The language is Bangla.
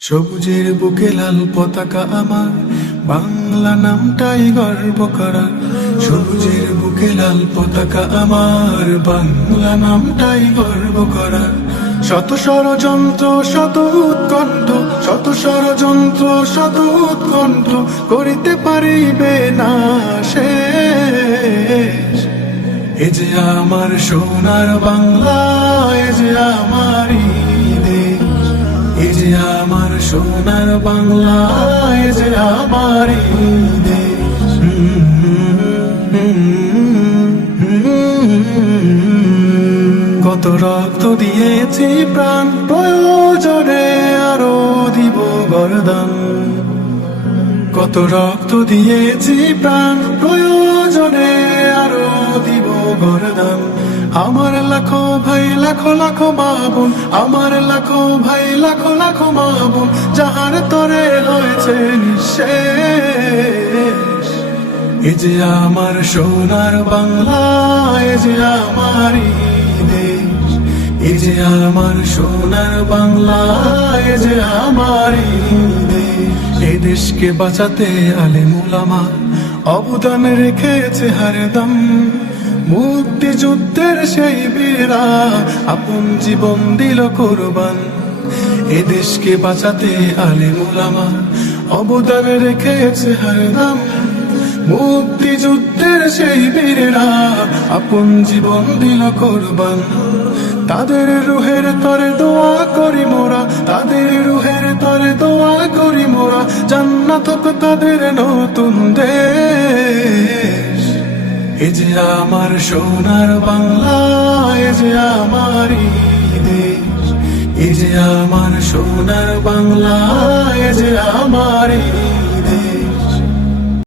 সবুজের বুকে লাল পতাকা আমার, বাংলা নামটাই গর্ব করা। সবুজের বুকে লাল পতাকা আমার, বাংলা নামটাই গর্ব করা। শত ষড়যন্ত্র, শত উৎকণ্ঠ, শত ষড়যন্ত্র, শত উৎকণ্ঠ করিতে পারিবে না শেষ। এ যে আমার সোনার বাংলা, এ যে আমারই এ যে আমার সোনার বাংলা এ যে আমারই দেশ। কত রক্ত দিয়েছি প্রাণ, প্রয়োজনে আরও দিব গরদান। কত রক্ত দিয়েছি প্রাণ, প্রয়োজনে আরও দিব গরদান। আমার লাখো ভাই, লাখো লাখো মাবুন আমার লাখো ভাই, লাখো লাখো মাবুন যাহার তরে হয়েছে নিঃশেষ। এ যে আমার সোনার বাংলা, এ যে আমারই দেশ এ যে আমার সোনার বাংলা, এ যে আমারই দেশ এই দেশকে বাঁচাতে আলে মুলামা অবদান রেখেছে হারদম। মুক্তিযুদ্ধের সেই বীরা আপন জীবন দিল কোরবান। এ দেশকে বাঁচাতে আলে মুলামা অবদান রেখেছে হারদম মুক্তিযুদ্ধের সেই বীরেরা আপন জীবন দিল কোরবান। তাদের রুহের তরে দোয়া করি মোরা, তাদের রুহের তরে দোয়া করি মোরা। জান্নাত তাদের নতুন দেশ। এ যে আমার সোনার বাংলা এ যে আমারই দেশ এ যে আমার সোনার বাংলা এ যে আমারই